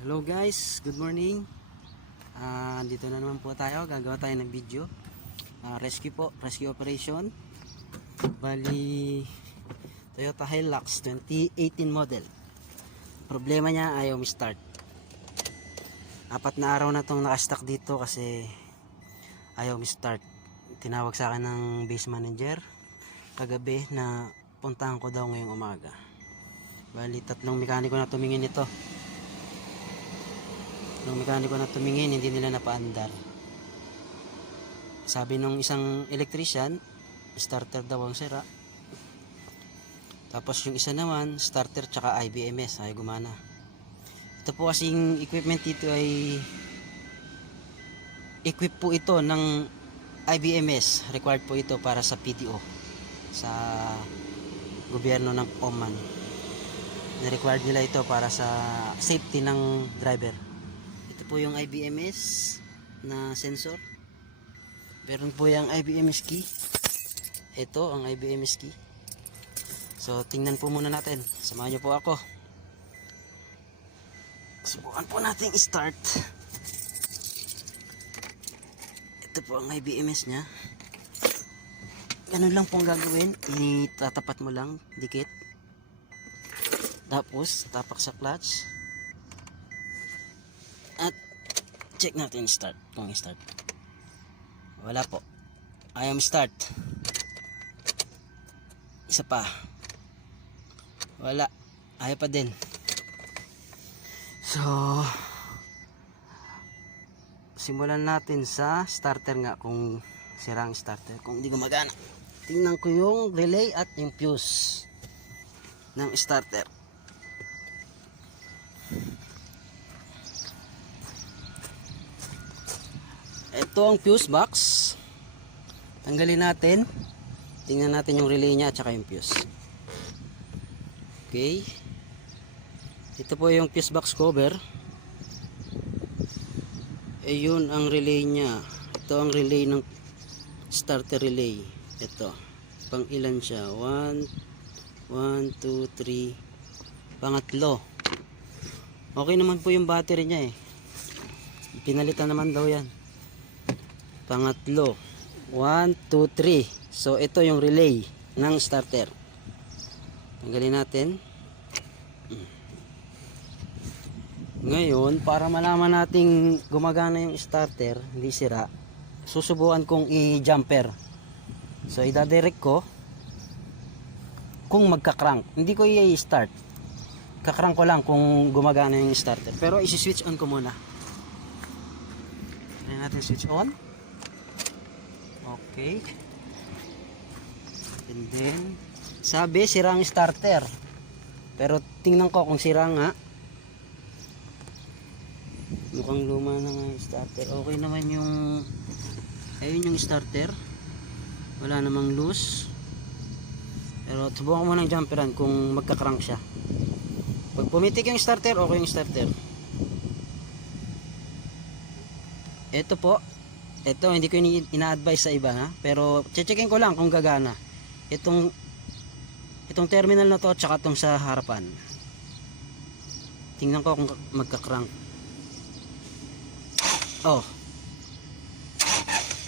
Hello guys, good morning. Dito na naman po tayo, gagawa tayo ng video. Rescue operation. Bali Toyota Hilux 2018 model. Problema niya, ayaw mi-start. 4 na araw na tong naka-stock dito kasi ayaw mi-start. Tinawag sa akin ng base manager kagabi na puntahan ko daw ngayong umaga. Bali 3 mekaniko na tumingin ito. Nung mekaniko na tumingin, hindi nila napaandar. Sabi nung isang electrician, starter daw ang sira. Tapos yung isa naman, starter tsaka IBMS, ay gumana. Ito po kasing equipment dito ay equip po ito ng IBMS. Required po ito para sa PTO, sa gobyerno ng Oman. Na-required nila ito para sa safety ng driver. Ito po yung IBMS na sensor. Meron po yung IBMS key. Ito ang IBMS key. So tingnan po muna natin. Samahan niyo po ako. Subukan po natin i-start. Ito po ang IBMS nya. Ganun lang po ang gagawin. Itatapat mo lang, dikit. Tapos tapak sa clutch. At check natin start, kung i-start. Wala po. Ayaw start. Isa pa. Wala. Ayaw pa din. So simulan natin sa starter nga, kung sira ang starter, kung hindi gumagana. Tingnan ko yung relay at yung fuse ng starter. Ito ang fuse box. Tanggalin natin. Tingnan natin yung relay nya at saka yung fuse. Okay. Ito po yung fuse box cover. Ayun ang relay nya. Ito ang relay ng starter relay. Ito. Pang ilan siya? 1, 2, 3. Pangatlo. Okay naman po yung battery nya eh. Pinalitan naman daw yan. Pangatlo. 1, 2, 3. So ito yung relay ng starter. Tanggalin natin. Ngayon, para malaman nating gumagana yung starter, hindi sira, susubukan kong i-jumper. So ida-direct ko kung magka-crank. Hindi ko i-start. Kakrank ko lang kung gumagana yung starter. Pero isi-switch on ko muna. Ayan natin switch on. Okay. And then sabi sira ang starter. Pero tingnan ko kung sira nga. Mukhang luma na nga yung starter. Okay naman yung, ayun yung starter. Wala namang loose. Pero subukan ko muna ng jumperan kung magka-crank siya. Pag pumitik yung starter, okay yung starter. Ito po. Ito hindi ko ina-advise sa iba ha. Pero checkin ko lang kung gagana. Itong terminal na to tsaka itong sa harapan. Tingnan ko kung magka-crank. Oh.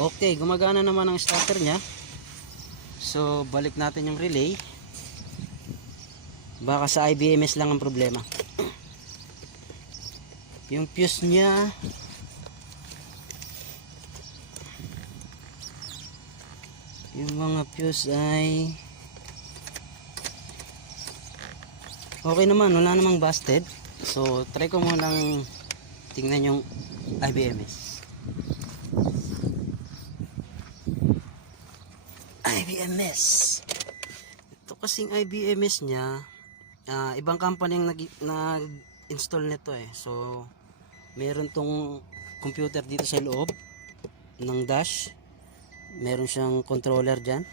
Okay, gumagana naman ang starter nya. So balik natin yung relay. Baka sa IBMS lang ang problema. Yung fuse nya, yung mga fuse ay okay naman, wala namang busted. So try ko munang tingnan yung IBMS. Ito kasing IBMS nya, ibang company yung nag-install nito eh. So meron tong computer dito sa loob ng dash. Meron siyang controller dyan.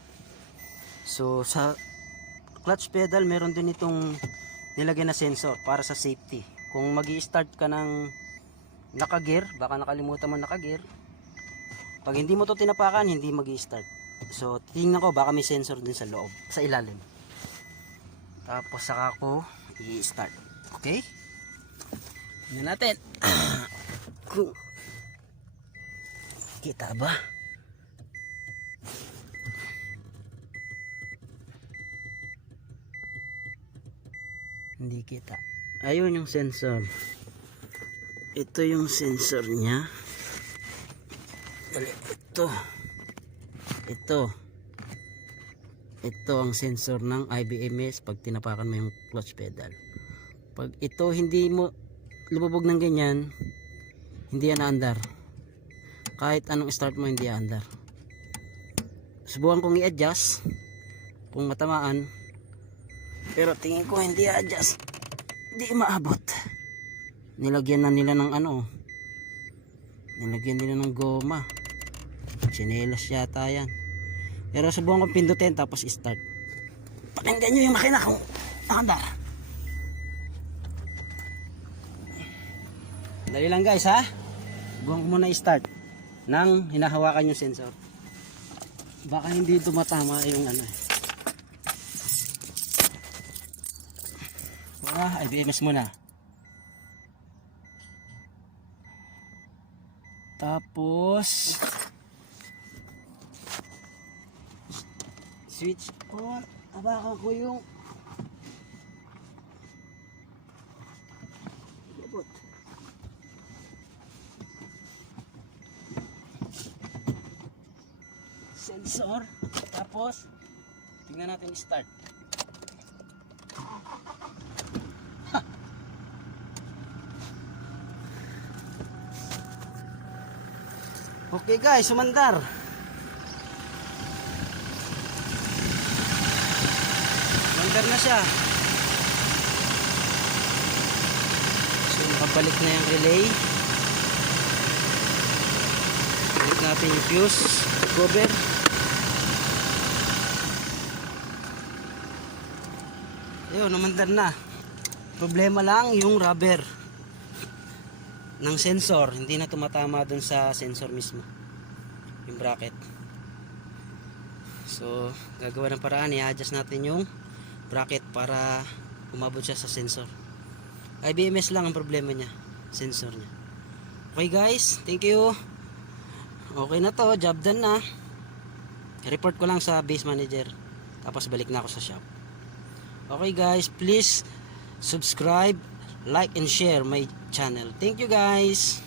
So sa clutch pedal meron din itong nilagyan na sensor para sa safety. Kung magi-start ka ng naka-gear, baka nakalimutan mo naka-gear, pag hindi mo to tinapakan, hindi magi-start. So tingnan ko, baka may sensor din sa loob, sa ilalim. Tapos saka ko i-start. Okay. Tingnan natin. Kung kita ba? Hindi kita. Ayun yung sensor. Ito yung sensor niya. Dali, ito. Ito ang sensor ng IBMS pag tinapakan mo yung clutch pedal. Pag ito hindi mo lumubog ng ganyan, hindi yan aandar. Kahit anong start mo, hindi aandar. Subukan kong i-adjust kung matamaan. Pero tingin ko hindi i-adjust. Hindi maabot. Nilagyan na nila ng ano. Nilagyan nila ng goma. Chinelas yata yan. Pero subukan kong pindutin tapos start. Pakinggan nyo yung makina kung nakandar. Dali lang guys ha. Subukan ko muna i-start nang hinahawakan yung sensor. Baka hindi tumatama yung ano. IBMS muna. Tapos switch on. Abakan ko yung robot. Sensor. Tapos tingnan natin start. Okay guys, sumandar. Sumandar na siya. So nakabalik na yung relay. Balik natin yung fuse cover. Ayun, namandar na. Problema lang yung rubber ng sensor, hindi na tumatama dun sa sensor mismo, yung bracket. So gagawa ng paraan, i-adjust natin yung bracket para umabot siya sa sensor. IBMS lang ang problema niya, sensor niya. Okay guys, thank you. Okay na to, job done na. Report ko lang sa base manager, tapos balik na ako sa shop. Okay guys, please subscribe, like and share my channel. Thank you guys.